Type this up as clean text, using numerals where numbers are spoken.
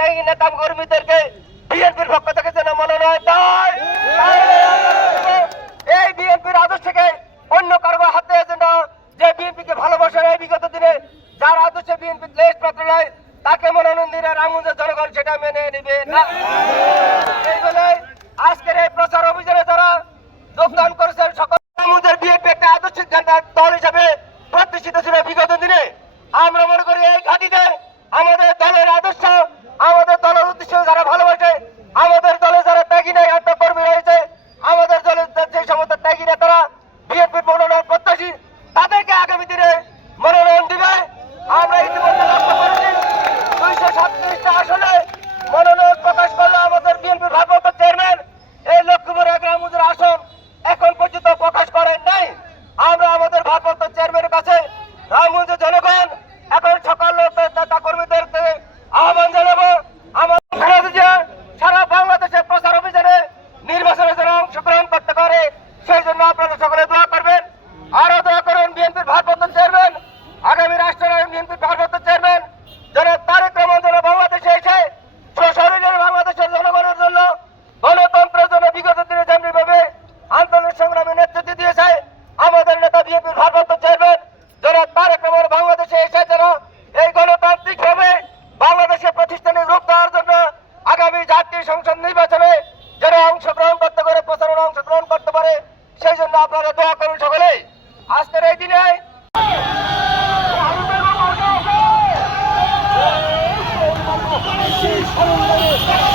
ত্যাগী নেতা কর্মীদেরকে বিএনপির পক্ষ থেকে যেন মনোনয়ন দেয়। এই বিএনপির আদর্শকে অন্য কারো হাতে যেন, যে বিএনপিকে ভালোবাসেন এই বিগত দিনে যার আদর্শে বিএনপি লেশ পাত্র নয় তাকে মনোনয়ন দিলে রামগঞ্জের জনগণ সেটা মেনে নেবে না। এই বলে আজকের এই প্রচার অভিযানে যারা যোগদান করেছেন সকল রামগঞ্জের বিএনপি একটা আদর্শিক দল হিসাবে প্রতিষ্ঠিত ছিল বিগত দিনে। আমরা মনে করি এই ঘাটিতে আমাদের দলের আদর্শ, আমাদের দলের উদ্দেশ্য যারা ভালোবাসে, আমাদের দলে যারা ত্যাগী নেতা কর্মী রয়েছে, আমাদের দলের যে সমস্ত ত্যাগী নেতারা বিএনপির মনোনয়ন প্রত্যাশী তাদেরকে আগামী দিনে মনোনয়ন দিবে। আমরা ইতিমধ্যে লক্ষ্য করেছি 237টা আসনে মনোনয়ন প্রকাশ করলে আমাদের বিএনপির ভারপ্রাপ্ত চেয়ারম্যান এই লক্ষ্মীপুর এক রামগঞ্জের আসন এখন পর্যন্ত প্রকাশ করেন নাই। আমরা আমাদের ভারপ্রাপ্ত চেয়ারম্যানের কাছে রামগঞ্জের জনগণ এখন সকল নেতা কর্মীদেরকে আহ্বান জানাবো, আমাদের সারা বাংলাদেশে প্রচার অভিযানে নির্বাচনে যেন অংশগ্রহণ করতে পারে সেই জন্য আপনারা সকলে দোয়া করবেন। আরো দোয়া করুন বিএনপির ভারপ্রাপ্ত চেয়ারম্যান, আগামী রাষ্ট্রনায়ক বিএনপির ভারপ্রাপ্ত চেয়ারম্যান যারা তারেক রহমান যেন বাংলাদেশে এসে সশরীরে বাংলাদেশের জনগণের জন্য গণতন্ত্রের জন্য বিগত দিনে যেমনিভাবে আন্দোলন সংগ্রামে নেতৃত্ব দিয়েছে আমাদের নেতা বিএনপির ভারপ্রাপ্ত চেয়ারম্যান যারা তারেক রহমান বাংলাদেশে এসে যেন এই গণতান্ত্রিক ভাবে বাংলাদেশে প্রতিষ্ঠানের রূপ দেওয়ার জন্য আগামী জাতীয় সংসদ নির্বাচনে যারা অংশগ্রহণ করতে পারে, প্রচারণা অংশগ্রহণ করতে পারে সেই জন্য আপনারা দোয়া করুন সকলেই। আজকের এই দিনে স্মরণ করে